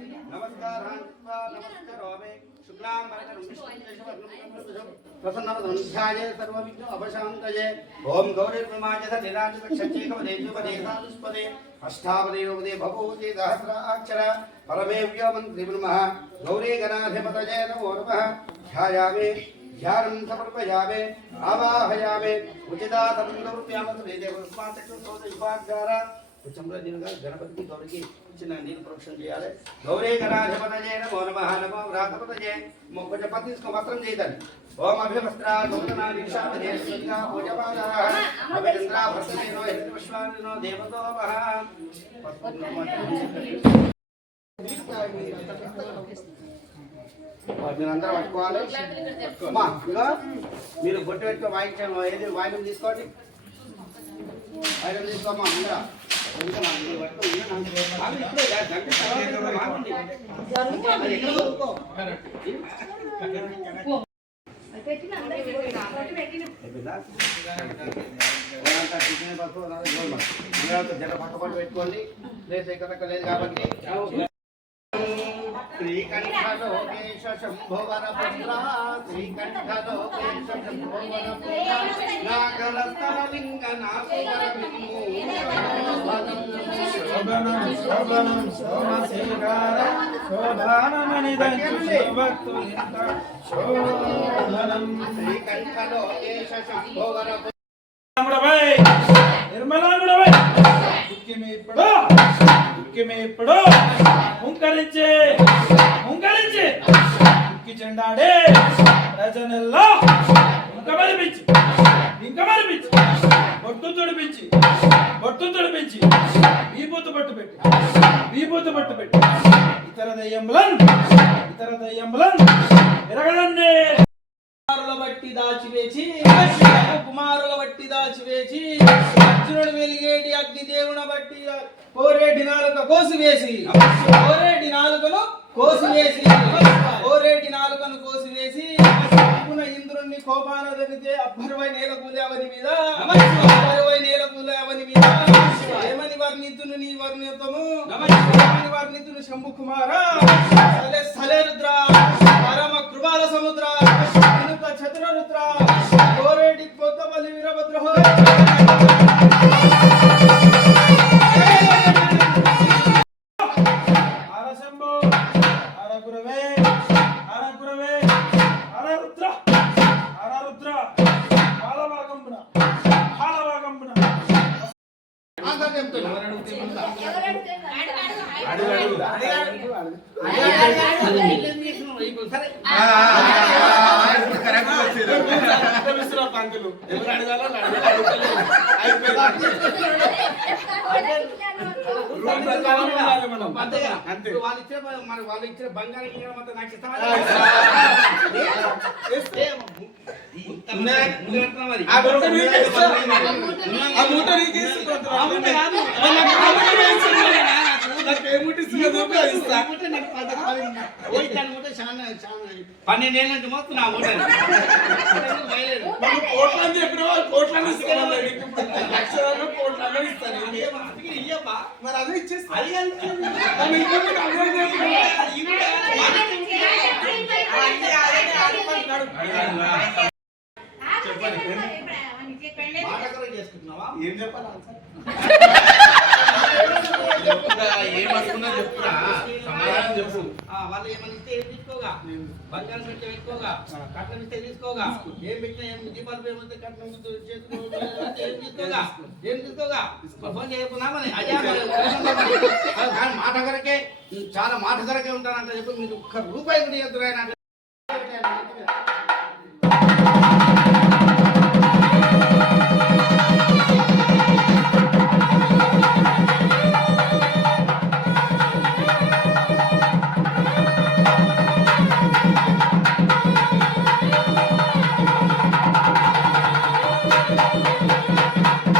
नमस्कारान् शुक्लां प्रसन्नवदनुध्याये सर्वविघ्न अवशान्तये ओम गौरीर्ब्रह्माजः निराजकक्षेकवदेजुपदेशादुष्पदे अष्टावदेवदे भवोजे सहस्राक्षर परमेव्यो मन्त्री ब्रह्मः गौरी गणाधिपतये नमो नमः ध्यायामि ध्यानं समर्पयामि आवाहयामि उचितार्थं समर्पयामि देवस्मात् गणपति गौरी की चिन्ह नील प्रोक्षण చేయాలి गौरी गणाधिपतये नमो नमः नमो व्रातपतये मोक्षपति को वस्त्रं చేయాలి ओम अभिवस्त्रा नूतना दीक्षापदे स्वर्गा पूजपादाः अभिचन्द्रा भस्मेनो हिरण्यविश्वानिनो देवतो महा మీరందరూ పట్టుకోవాలి అమ్మా ఇంకా మీరు బొట్టు పెట్టుకో వాయించాను ఏది వాయినం తీసుకోండి వాయినం తీసుకోమ్మా ముందర జర పక్కపట్టు పెట్టుకోండి ప్లేస్ ఎక్కడ లేదు కాబట్టి श्रीकंठलोकेश शंभो वरपुत्रा श्रीकंठलोकेश शंभो वरपुत्रा नागरस्तरलिंग नागरविन्मूलनं शोभनं सोमशेखर शोभानमनिदं शोभक्तुलिंग शोभनं श्रीकंठलोकेश शंभो वरपुत्रा निर्मला गुडवै ఇప్పుడు ముంకరించే ఉక్కి చెండాడే ప్రజనెల్లా ఇంకా మరిపించి బొట్టు తుడిపించి వీబూతు బొట్టు పెట్టి ఇతర దయ్యములను ఎరగదండి కుమారుల బట్టి దాచివేసి అర్జునుడు వెలిగేటి అగ్ని దేవుని బట్టి కోరేటి నాలుక కోసివేసి ఇంద్రుణ్ణి కోపాన దరితే అబ్బరువై నేల కూలేవని మీద ఏమని వర్ణితును నీ వర్ణితము వర్ణితును శంభు కుమార సలే రుద్ర పరమ కృపాల సముద్ర చతుర రుద్ర కోరేటి కొత్తపల్లి వీరభద్ర వాళ్ళు ఇచ్చిన బంగారం నాకు పన్నెండేళ్ళంటే మొత్తం నా ఊట మరి అదే ఇచ్చేస్తా చేసుకుంటున్నావా ఏం చెప్పాలి ఏమనుకున్నా చెప్పురా సమాధానం చెప్పు వాళ్ళు ఏమని ఇస్తే ఏం తీసుకోగా బంగారం పెట్టి పెట్టుకోగా కట్నం ఇస్తే తీసుకోగా ఏం పెట్టినా ఏం దీపాలు పేరు కట్నం ఏం తీసుకోగా ఫోన్ చేయకున్నామని అదే మాట ధరకే చాలా మాట ధరకే ఉంటానంట చెప్పి మీరు ఒక్క రూపాయి కూడా ఎదురైనా